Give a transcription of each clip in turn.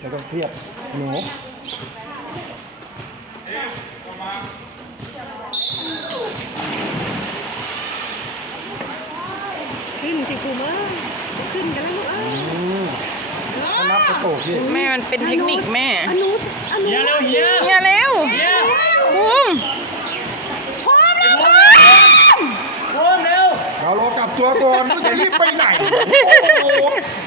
แล้วก็เทียบหนูขึ้นสิคูมเอ้ขึ้นกันแล้วลูกเอ้แม่มันเป็นเทคนิคแม่เยี่ยเร็วเนี่ยเร็วพร้อมพร้อมแล้วเร้อมแล้วเรารอกลับตัวก่อนก็จะรีบไปไหน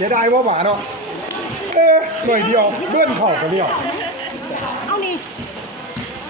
จะได้ว่าหวานเนาะ เออหน่อยเดียว เบื่อนเข่ากันเดียว เอานี่